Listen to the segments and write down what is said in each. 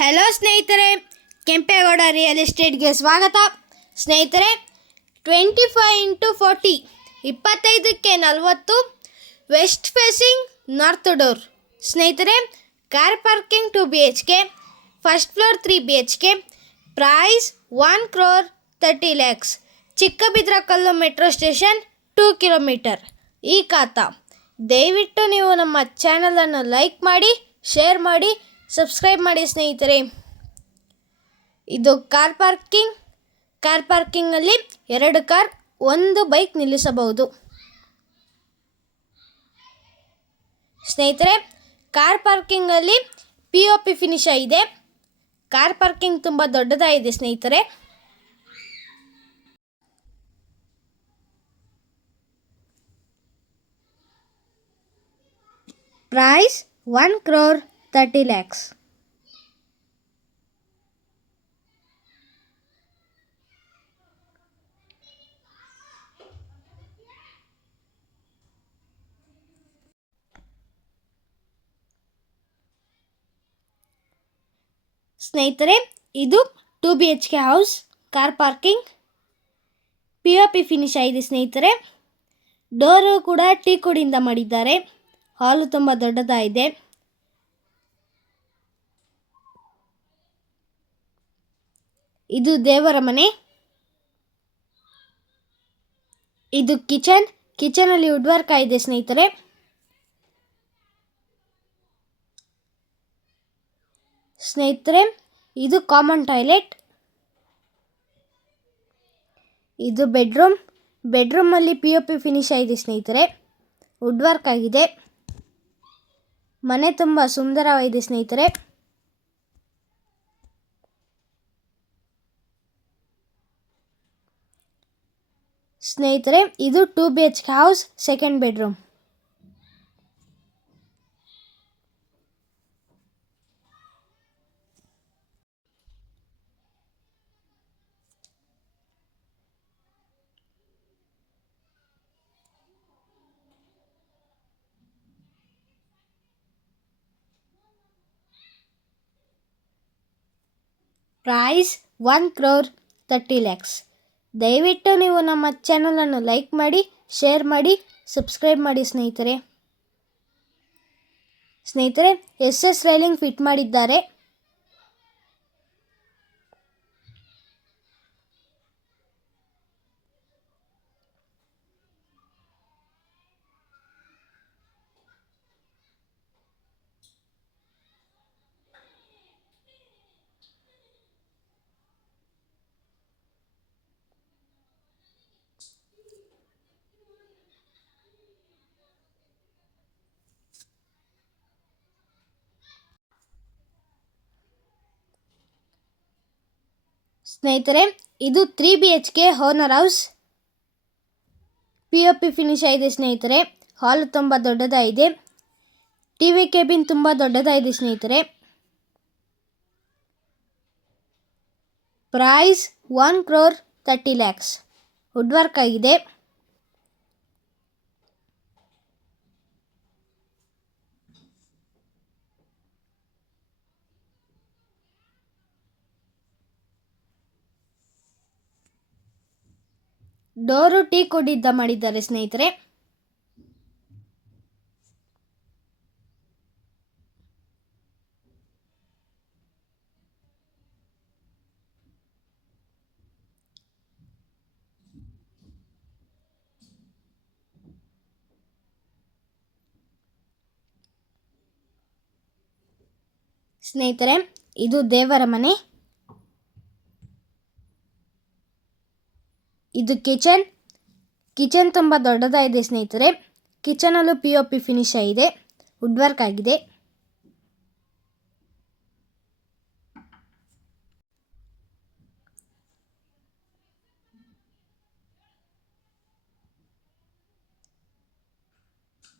Hello ಸ್ನೇಹಿತರೆ. Kempegowda real ಎಸ್ಟೇಟ್ಗೆ ಸ್ವಾಗತ. ಸ್ನೇಹಿತರೆ ಟ್ವೆಂಟಿ ಫೈವ್ ಇಂಟು ಫೋರ್ಟಿ ಇಪ್ಪತ್ತೈದಕ್ಕೆ ನಲವತ್ತು ವೆಸ್ಟ್ ಫೇಸಿಂಗ್ ನಾರ್ತ್ ಡೋರ್ ಸ್ನೇಹಿತರೆ car parking two B H K first floor three B H K price one crore thirty lakhs Chikkabidarakallu metro station two kilometre E khata. ದಯವಿಟ್ಟು ನೀವು ನಮ್ಮ ಚಾನಲನ್ನು like ಮಾಡಿ share ಮಾಡಿ subscribe ಮಾಡಿ ಸ್ನೇಹಿತರೆ. ಇದು ಕಾರ್ ಪಾರ್ಕಿಂಗ್ ಕಾರ್ ಪಾರ್ಕಿಂಗಲ್ಲಿ ಎರಡು ಕಾರ್ ಒಂದು ಬೈಕ್ ನಿಲ್ಲಿಸಬಹುದು. ಸ್ನೇಹಿತರೆ ಕಾರ್ ಪಾರ್ಕಿಂಗಲ್ಲಿ ಪಿ ಒ ಪಿ ಫಿನಿಶ ಇದೆ ಕಾರ್ ಪಾರ್ಕಿಂಗ್ ತುಂಬ ದೊಡ್ಡದಾಗಿದೆ ಸ್ನೇಹಿತರೆ. Price one crore thirty lakhs ಸ್ನೇಹಿತರೆ, ಇದು two B H K house car parking P O P finish ಆಗಿದೆ ಸ್ನೇಹಿತರೆ. ಡೋರು ಕೂಡ ಟೀ ಕೊಡಿಯಿಂದ ಮಾಡಿದ್ದಾರೆ. ಹಾಲು ತುಂಬ ದೊಡ್ಡದಾಗಿದೆ. ಇದು ದೇವರ ಮನೆ. ಇದು ಕಿಚನ್. ಕಿಚನಲ್ಲಿ ವುಡ್ ವರ್ಕ್ ಸ್ನೇಹಿತರೆ. ಸ್ನೇಹಿತರೆ, ಇದು ಕಾಮನ್ ಟಾಯ್ಲೆಟ್ ಇದು ಬೆಡ್ರೂಮ್ ಬೆಡ್ರೂಮಲ್ಲಿ ಪಿ ಒ ಪಿ ಫಿನಿಶ್ ಆಗಿದೆ ಸ್ನೇಹಿತರೆ. ವುಡ್ ವರ್ಕ್ ಆಗಿದೆ ಮನೆ ತುಂಬ ಸುಂದರವಾಗಿದೆ ಸ್ನೇಹಿತರೆ. ಸ್ನೇಹಿತರೆ ಇದು two B H house second bedroom price one crore thirty lakhs ದಯವಿಟ್ಟು ನೀವು ನಮ್ಮ ಚಾನಲನ್ನು ಲೈಕ್ ಮಾಡಿ ಶೇರ್ ಮಾಡಿ ಸಬ್ಸ್ಕ್ರೈಬ್ ಮಾಡಿ ಸ್ನೇಹಿತರೆ. ಸ್ನೇಹಿತರೆ, ಎಸ್ ಎಸ್ ರೈಲಿಂಗ್ ಫಿಟ್ ಮಾಡಿದ್ದಾರೆ. ಸ್ನೇಹಿತರೆ, ಇದು three B H K owner house P O P finish ಆಗಿದೆ ಸ್ನೇಹಿತರೆ. ಹಾಲು ತುಂಬ ದೊಡ್ಡದಾಗಿದೆ. ಟಿ ವಿ ಕೆಬಿನ್ ತುಂಬ ದೊಡ್ಡದಾಗಿದೆ ಸ್ನೇಹಿತರೆ. Price one crore thirty lakhs wood work ಆಗಿದೆ. ಡೋರು ಟೀ ಕೊಡಿದ್ದ ಮಾಡಿದ್ದಾರೆ ಸ್ನೇಹಿತರೆ. ಸ್ನೇಹಿತರೆ ಇದು ದೇವರ ಮನೆ. ಇದು ಕಿಚನ್. ಕಿಚನ್ ತುಂಬ ದೊಡ್ಡದಾಗಿದೆ ಸ್ನೇಹಿತರೆ. ಕಿಚನಲ್ಲೂ ಪಿ ಒ ಪಿ ಫಿನಿಶ್ ಆಗಿದೆ. ವುಡ್ ವರ್ಕ್ ಆಗಿದೆ.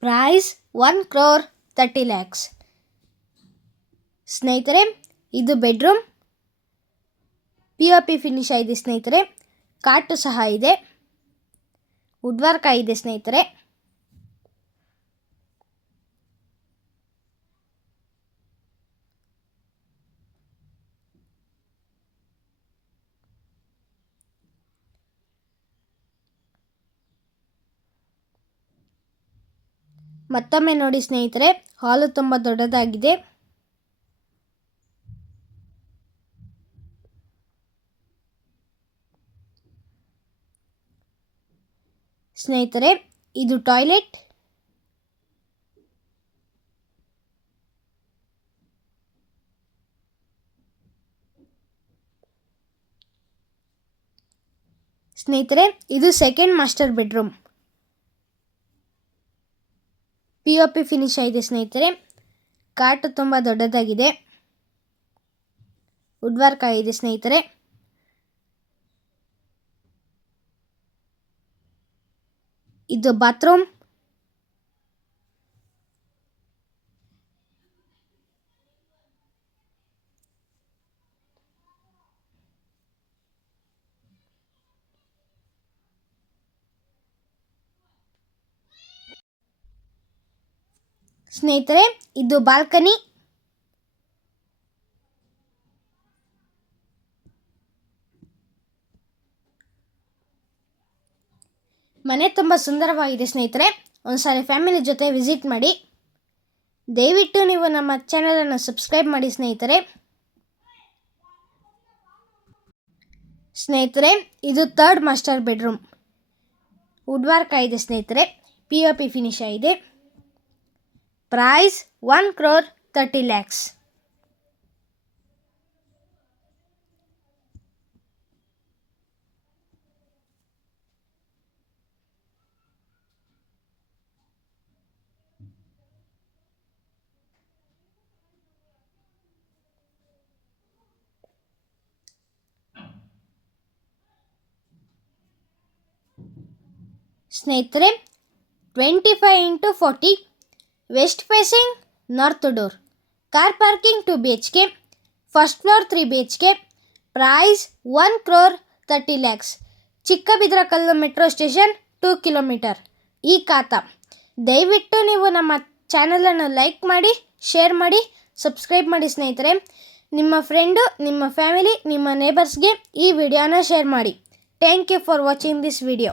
Price one crore thirty lakhs ಸ್ನೇಹಿತರೆ, ಇದು bedroom P O P finish ಆಗಿದೆ ಸ್ನೇಹಿತರೆ. ಕಾಟು ಸಹ ಇದೆ. ವುಡ್ವರ್ಕ ಇದೆ ಸ್ನೇಹಿತರೆ. ಮತ್ತೊಮ್ಮೆ ನೋಡಿ ಸ್ನೇಹಿತರೆ ಹಾಲು ತುಂಬ ದೊಡ್ಡದಾಗಿದೆ. ಸ್ನೇಹಿತರೆ, ಇದು ಟಾಯ್ಲೆಟ್. ಸ್ನೇಹಿತರೆ, ಇದು second master bedroom P O P finish ಆಗಿದೆ ಸ್ನೇಹಿತರೆ. ಕಾಟು ತುಂಬ ದೊಡ್ಡದಾಗಿದೆ. ವುಡ್ ವರ್ಕ್ ಆಗಿದೆ ಸ್ನೇಹಿತರೆ. ಇದು ಬಾತ್ರೂಮ್ ಸ್ನೇಹಿತರೆ ಇದು ಬಾಲ್ಕನಿ. ಮನೆ ತುಂಬ ಸುಂದರವಾಗಿದೆ ಸ್ನೇಹಿತರೆ. ಒಂದ್ಸಾರಿ ಫ್ಯಾಮಿಲಿ ಜೊತೆ ವಿಸಿಟ್ ಮಾಡಿ. ದಯವಿಟ್ಟು ನೀವು ನಮ್ಮ ಚಾನಲನ್ನು ಸಬ್ಸ್ಕ್ರೈಬ್ ಮಾಡಿ ಸ್ನೇಹಿತರೆ. ಸ್ನೇಹಿತರೆ, ಇದು third master bedroom. Wood work ಆಗಿದೆ ಸ್ನೇಹಿತರೆ. ಪಿ ಒ ಪಿ ಫಿನಿಶ್ ಆಗಿದೆ. Price one crore thirty lakhs ಸ್ನೇಹಿತರೆ twenty five into forty west facing north door car parking two B H K first floor three B H K price one crore thirty lakhs Chikkabidarakallu metro station two kilometre E khata. ದಯವಿಟ್ಟು ನೀವು ನಮ್ಮ ಚಾನಲನ್ನು like ಮಾಡಿ share ಮಾಡಿ subscribe ಮಾಡಿ ಸ್ನೇಹಿತರೆ. ನಿಮ್ಮ friend ನಿಮ್ಮ ಫ್ಯಾಮಿಲಿ ನಿಮ್ಮ ನೇಬರ್ಸ್ಗೆ ಈ ವಿಡಿಯೋನ ಶೇರ್ ಮಾಡಿ. Thank you for watching this video